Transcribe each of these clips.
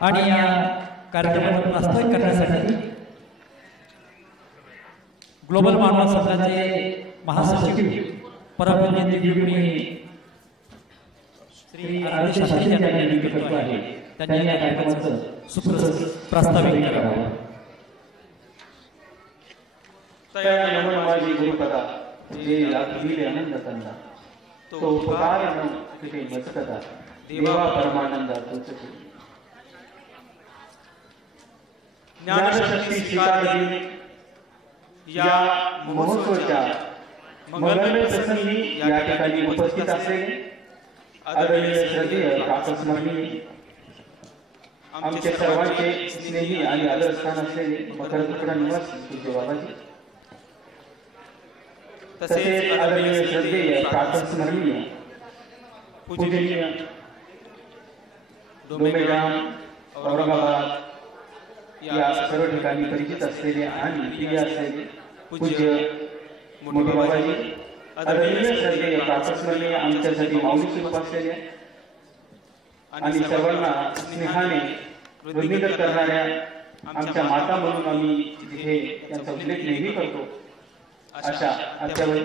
आणि या कार्यक्रमात वास्तविक करण्यासाठी ग्लोबल मानव संघाचे महासचिव परमपूज्य दिव्यमणी श्री आरती शास्त्री यांना विनंती करतो आहे. त्यांनी या कार्यक्रमाचं सुप्र प्रस्तावित करावं तया नमन माझी गुरुपदा जे लाभिले आनंद तो उपकार न फिटे देवा परमानंदा तोच केली. ज्ञानशक्ती स्वीकारली या महोत्सवाच्या मंगलमय प्रसंगी या ठिकाणी उपस्थित असलेले आदरणीय श्रद्धेय प्रातस्मरणीय आमच्या सर्वांचे स्नेही आणि आदरस्थान असलेले मकर तुकडा निवासी पूज्य बाबाजी तसेच आदरणीय श्रद्धेय प्रातस्मरणीय पूजनीय औरंगाबाद या सर्व ठिकाणी परिचित असलेले आणि प्रिय असलेले पूज्य मोठे बाबाजी आदरणीय श्रद्धेय प्रातस्मरणीय आमच्यासाठी माऊली स्वरूप असलेले आणि सर्वांना स्नेहाने वृद्धिगत करणाऱ्या आमच्या माता म्हणून आम्ही तिथे त्यांचा उल्लेख नेहमी करतो अशा आत्यावर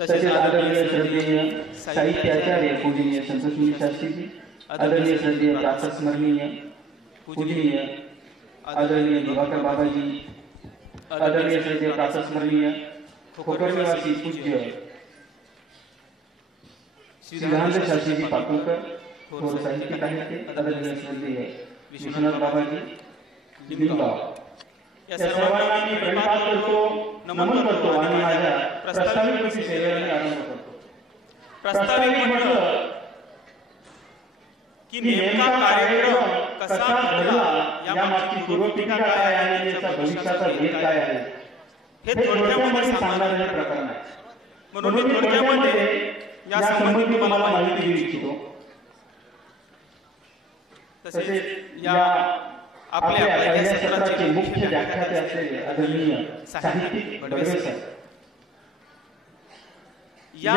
तसेच आदरणीय श्रद्धेय साहित्याचार्य पूजनीय संतोषी शास्त्रीजी आदरणीय श्रद्धेय प्रातस्मरणीय पूजनीय आदरणीय दिवाकर बाबाजी, आदरणीय श्रद्धेय प्रातस्मरणीय खोकर निवासी पूज्य सिद्धांत शास्त्रीजी पाटुळकर थोर साहित्यिक आहेत ते आदरणीय श्रद्धेय विश्वनाथ बाबाजी लिंगाव या सर्वांना मी प्रणिपात करतो नमन करतो, आणि माझ्या प्रस्तावित कृषी सेवेला आरंभ करतो। प्रस्तावित म्हटलं की नेमका कार्यक्रम कसा घडला या मागची पूर्वपीठा काय आहे आणि याचा भविष्याचा भेद काय आहे? हे थोडक्यामध्ये सांगणारे प्रकरण आहे. म्हणून मी थोडक्यामध्ये या संबंधी तुम्हाला माहिती देऊ इच्छितो. तसेच या आपल्या पहिल्या सत्राचे मुख्य व्याख्याते असलेले आदरणीय साहित्यिक बडवे सर या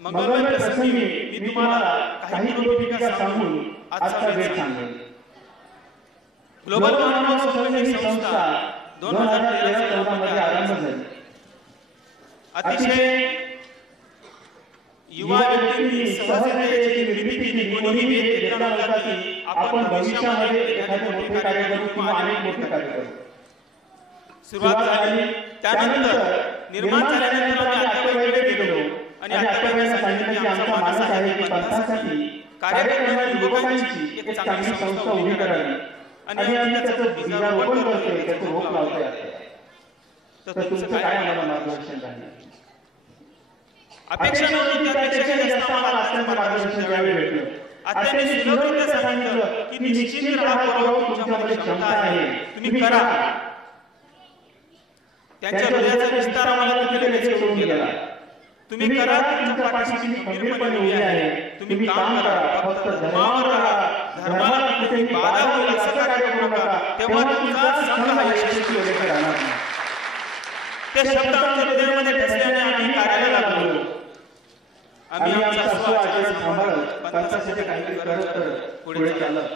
मंगलमय प्रसंगी मी तुम्हाला काही गोष्टी सांगून आजचा वेळ सांगेन ग्लोबल मानव संघ ही संस्था दोन हजार तेरा चौदा मध्ये आरंभ झाली. अतिशय युवा व्यक्तींनी सहजतेची निर्मिती केली कोणी एक प्रेरणा होता की आपण भविष्यामध्ये एखादे मोठे कार्य करू किंवा अनेक मोठे कार्य करू. सुरुवात झाली. त्यानंतर निर्माण झाल्यानंतर आम्ही आत्मवैद्य गेलो. आणि आत्मवैद्यांना सांगितलं की आमचा मानस आहे की पंथासाठी कार्य करणाऱ्या युवकांची एक चांगली संस्था उभी करावी. आणि आम्ही त्याचं करतोय त्याचं रोप लावतोय तर तुमचं काय आम्हाला मार्गदर्शन राहील अपेक्षा नव्हती त्यापेक्षा जास्त आम्हाला अत्यंत मार्गदर्शन यावेळी भेटलं. अत्यंत सुलभरित्या सांगितलं की निश्चित राहा बरोबर तुमच्यामध्ये क्षमता आहे. तुम्ही करा. त्यांच्या हृदयाचा विस्तार आम्हाला तिथे लगेच सोडून गेला. तुम्ही करा तुमच्या पाठीशी मी खंबीरपणे उभी आहे. तुम्ही काम करा फक्त धर्मावर राहा धर्माला कुठेही बाधा होईल असं कार्य करू नका तेव्हा तुमचा संघ हा यशस्वी होण्याचे राहणार नाही. ते शब्द आमच्या हृदयामध्ये ठसल्याने आम्ही कार्याला लागलो. आम्ही आमचा स्व आचरण सांभाळत पंथासाठी काहीतरी करत करत पुढे चालत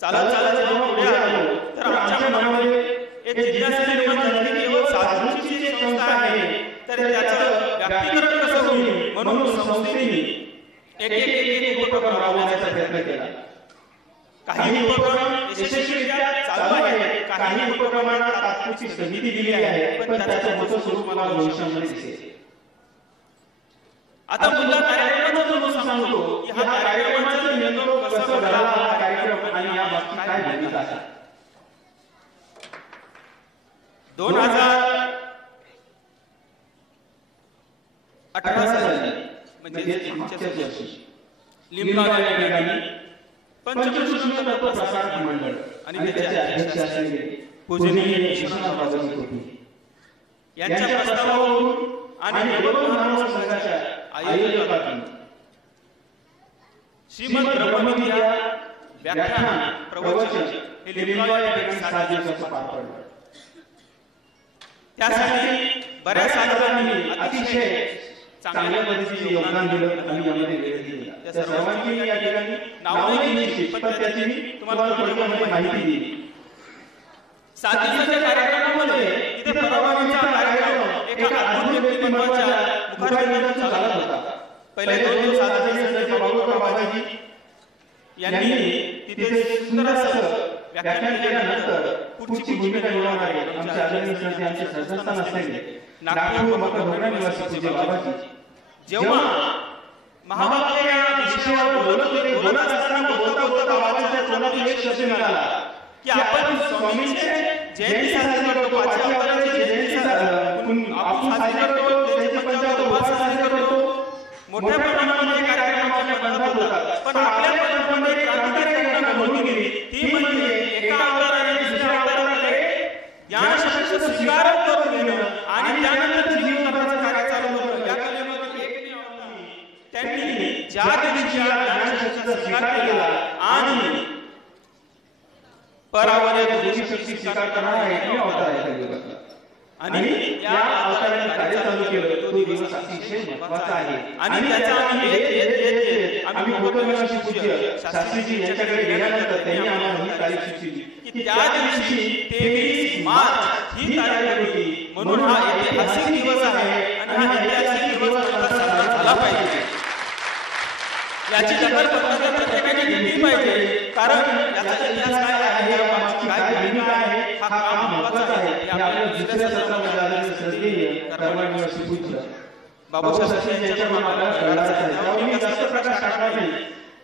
चालत चालत जेव्हा पुढे आलो तर आमच्या मनामध्ये एक जिज्ञासा निर्माण झाली की केवळ साधूची जी संस्था आहे तर त्याचं व्याप्तीकरण कसं होईल म्हणून संस्थेने एक एक एक उपक्रम राबवण्याचा प्रयत्न केला. काही उपक्रम यशस्वीरित्या चालू आहेत. काही उपक्रमांना तात्पुरती स्थगिती दिली आहे पण त्याचं मोठं स्वरूप मला भविष्यामध्ये दिसेल. आता मुद्दा कार्यक्रमाचा जो सांगतो की हा कार्यक्रमाचा नेमकं कसं घडला हा कार्यक्रम आणि या बाबतीत काय भूमिका आहे दोन हजार अठरा साली म्हणजे मागच्याच वर्षी. लिंबगाव या ठिकाणी पंचकृष्ण प्रसारक मंडळ आणि त्याचे अध्यक्ष असलेले पूजनीय विश्वनाथ बाबाजी कोठी यांच्या प्रस्तावावरून आणि ग्लोबल मानव संघाच्या आयोजकातून श्रीमद ब्रह्मगीता या व्याख्यान प्रवचन हे लिंबगाव या ठिकाणी सात दिवसाचं पार पडलं. त्यासाठी बऱ्याच साधकांनी अतिशय चांगल्या पद्धतीने योगदान दिलं आणि यामध्ये वेळ दिला. त्या सर्वांची या ठिकाणी नावं नाही निश्चित पण त्याची मी तुम्हाला थोडक्यामध्ये माहिती दिली. साधनेच्या कार्यक्रमामध्ये इथे परवानगीचा कार्यक्रम एका अद्भुत व्यक्तिमत्वाच्या मुखारविंदातून चालत होता. पहिले दोन दिवस बाबाजी यांनी तिथे सुंदर असं व्याख्यान केल्यानंतर पुढची भूमिका निभावणारे आमचे आदरणीय आमचे सरसंस्थान असलेले नागपूर मकर निवासी पूज्य बाबाजी. जेव्हा महाबाबा या विषयावर बोलत होते बोलत असताना बोलता बोलता बाबांच्या तोंडातून एक शब्द निघाला की आपण स्वामींचे जयंती साजरी करतो पाचव्या अवताराची जयंती साजरी आपण साजरी करतो त्यांचे पंचावत उपवास साजरे करतो. मोठ्या प्रमाणामध्ये कार्यक्रम आपल्या बंधात होतात. पण आपल्या बंधामध्ये क्रांतिकारी घटना घडून गेली ती म्हणजे एका अवताराने दुसऱ्या अवताराकडे ज्ञान शक्तीचं स्वीकार करून घेणं आणि त्यानंतर जीवन करण्याचं कार्य चालू करणं या कलेमध्ये एकमेव अवतार त्यांनी ज्या दिवशी या ज्ञानशक्तीचा स्वीकार केला आणि शक्ती स्वीकार करणारा अवतार आहे. आणि या अवताराने कार्य चालू केलं. तो दिवस अतिशय महत्त्वाचा आहे. आणि त्याचा आम्ही येत येत येत येत आम्ही गोपनिवासी पूज्य. शास्त्रीजी यांच्याकडे गेल्यानंतर त्यांनी आम्हाला ही तारीख सुचवली की त्या दिवशी तेवीस मार्च ही तारीख होती. म्हणून हा ऐतिहासिक दिवस आहे आणि हा ऐतिहासिक दिवस झाला पाहिजे. याची दखल प्रत्येकाने घेतली पाहिजे. कारण याचा इतिहास काय आहे? काय भूमिका आहे? हा काम महत्त्वाचा आहे. हे दुसऱ्या सत्रामध्ये बाबासाहेब शास्त्री यांच्याकडून आपल्याला कळायचं आहे. त्यावर मी जास्त प्रकाश टाकणार नाही?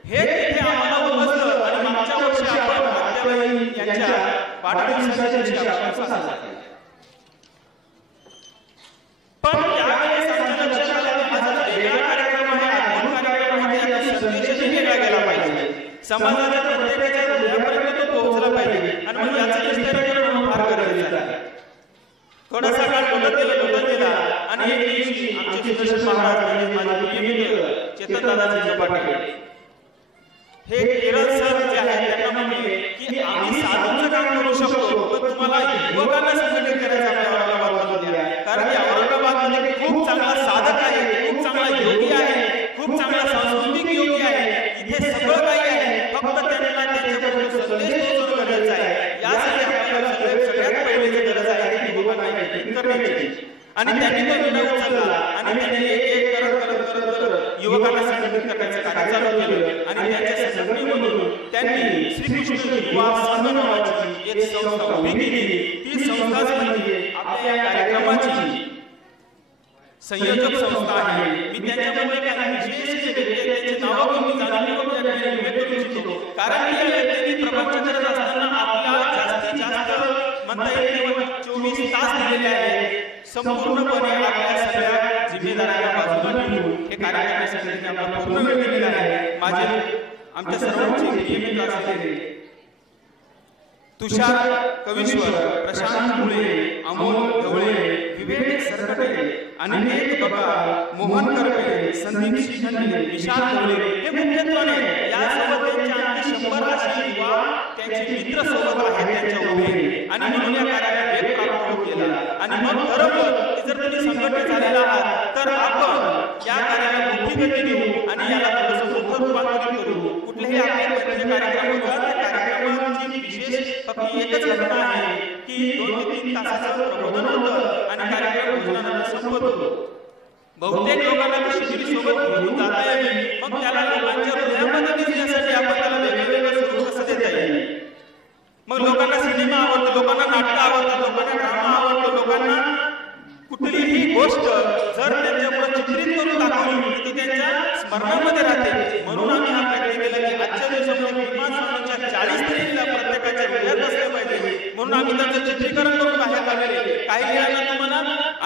हे तिथे आम्हाला उमजलं. आणि मागच्या वर्षी आपण आत्याबाई यांच्या वाढदिवसाच्या दिवशी आपण तो साजरा केला पण त्यावेळेस आमच्या लक्षात आलं की हा जर वेगळा कार्यक्रम आहे आधुनिक कार्यक्रम आहे याचा संदेशही वेगळा गेला पाहिजे समाजाच्या प्रत्येकाच्या हृदयापर्यंत तो पोहोचला पाहिजे. आणि मग याचं विस्तारीकरण होणं फार गरजेचं आहे. थोडासा काळ बदल केला बदल केला आणि एक दिवशी आमचे सुदर्शन महाराज म्हणजे माझे प्रिय मित्र चेतनदादाजी झपाटे हे केरळ सर जे आहेत त्यांना म्हणले की आम्ही साधूचं काम करू शकतो पण तुम्हाला युवकांना संघटित करायचा आपल्या औरंगाबादमध्ये आहे. कारण की औरंगाबादमध्ये खूप चांगला साधक आहे खूप चांगला योगी आहे खूप चांगला सांस्कृतिक योगी आहे इथे सगळं काही आहे फक्त त्यांना त्यांच्यापर्यंत संदेश पोहोचवणं गरजेचं आहे यासाठी आपल्याला सगळ्यात सगळ्यात पहिले जे गरज आहे ती युवकांना एकत्रित करण्याची आणि त्यांनी तो निर्णय उचलला आणि त्यांनी एक एक करत करत करत करत युवकांना संघटित करण्याचं कार्य चालू केलं. आणि त्यांच्या संघटनेमधून त्यांनी श्रीकृष्ण युवा संघ नावाची एक संस्था उभी केली. ती संस्था म्हणजे आपल्या या कार्यक्रमाची संयोजक संस्था आहे. मी त्यांच्यामध्ये काही विशेष त्यांची नावं करू इच्छितो. कारण की या व्यक्तींनी प्रपंच करत असताना आपला जास्तीत जास्त म्हणता येईल किंवा चोवीस तास दिलेले आहे संपूर्णपणे आपल्या सगळ्या बाजूला ठेवून हे पूर्ण आहे. माझे आमच्या सर्वांचे असलेले तुषार कवीश्वर प्रशांत मुळे अमोल ढवळे विवेक सरकटे अनिकेत बका मोहन करपे संदीप शिंदे विशाल ढवळे हे मुख्यत्वाने या सोबत त्यांच्या आणखी शंभर अशी युवा त्यांचे मित्र सोबत आहेत त्यांच्या उभे. आणि म्हणून या कार्याला वेग प्राप्त केला. आणि मग ठरवलं जर तुम्ही संघटित झालेला आहात तर आपण या कार्याला मोठी गती देऊ आणि याला थोडंसं मोठं रूपांतरित करू. कुठलेही आपले कार्यक्रम होतात त्या कार्यक्रमाची विशेष फक्त एकच घटना आहे की दोन ते तीन तासाचं प्रबोधन होतं आणि कार्यक्रम भोजनानंतर संपत होतो. बहुतेक लोकांना कशी शिरी सोबत घेऊन जाता येईल मग त्याला लोकांच्या हृदयामध्ये दिसण्यासाठी आपण त्याला वेगवेगळं स्वरूप कसं देता येईल मग लोकांना सिनेमा आवडतो लोकांना नाटक आवडतं लोकांना ड्रामा आवडतो लोकांना कुठलीही गोष्ट जर त्यांच्यापुढे चित्रित करून दाखवली तर ती त्यांच्या स्मरणामध्ये राहते म्हणून आम्ही हा प्रयत्न केला की आजच्या दिवसामध्ये किमान स्वामींच्या चाळीस तरी प्रत्येकाच्या हृदयात असले पाहिजे म्हणून आम्ही त्याचं चित्रीकरण करून बाहेर काढलेले काही लिहायला तुम्हाला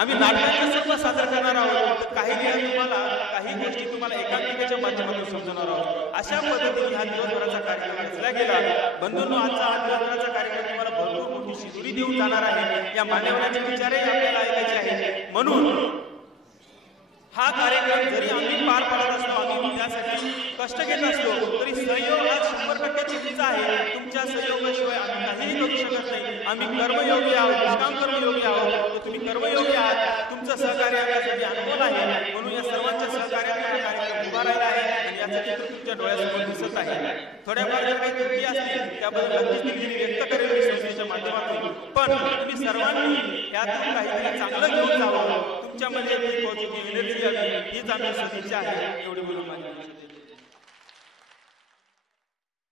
आम्ही नाटकाचं सर्व सादर करणार आहोत. काही लिहायला तुम्हाला काही गोष्टी तुम्हाला एकांकिकेच्या माध्यमातून समजणार आहोत. अशा पद्धतीने हा दिवसभराचा कार्यक्रम रचला गेला. बंधूंनो आजचा हा दिवसभराचा कार्यक्रम तुम्हाला भरपूर मोठी शिजुरी देऊन जाणार आहे. या मान्यवरांचे विचारही आपल्याला ऐकायचे आहे म्हणून हा कार्यक्रम जरी आम्ही पार पाडत असतो आम्ही त्यासाठी कष्ट घेत असतो तरी सहयोग आज शंभर टक्के चुकीचा आहे. तुमच्या सहयोगाशिवाय आम्ही काहीही करू शकत नाही. आम्ही कर्मयोगी आहोत निष्काम कर्मयोगी आहोत. तर तुम्ही कर्मयोगी आहात. तुमचं सहकार्य आम्ही अनुभव आहे. म्हणून या सर्वांच्या सहकार्याने कार्यक्रम उभा राहिला आहे आणि याचं चित्र तुमच्या डोळ्यासमोर दिसत आहे. थोड्याफार ज्या काही त्रुटी असतील त्याबद्दल नक्कीच मी व्यक्त करेल मी संस्थेच्या माध्यमातून. पण तुम्ही सर्वांनी यातून काहीतरी चांगलं घेऊन जावं. तुमच्यामध्ये पॉझिटिव्ह एनर्जी यावी हीच आमची सदिच्छा आहे एवढी बोलून माझी.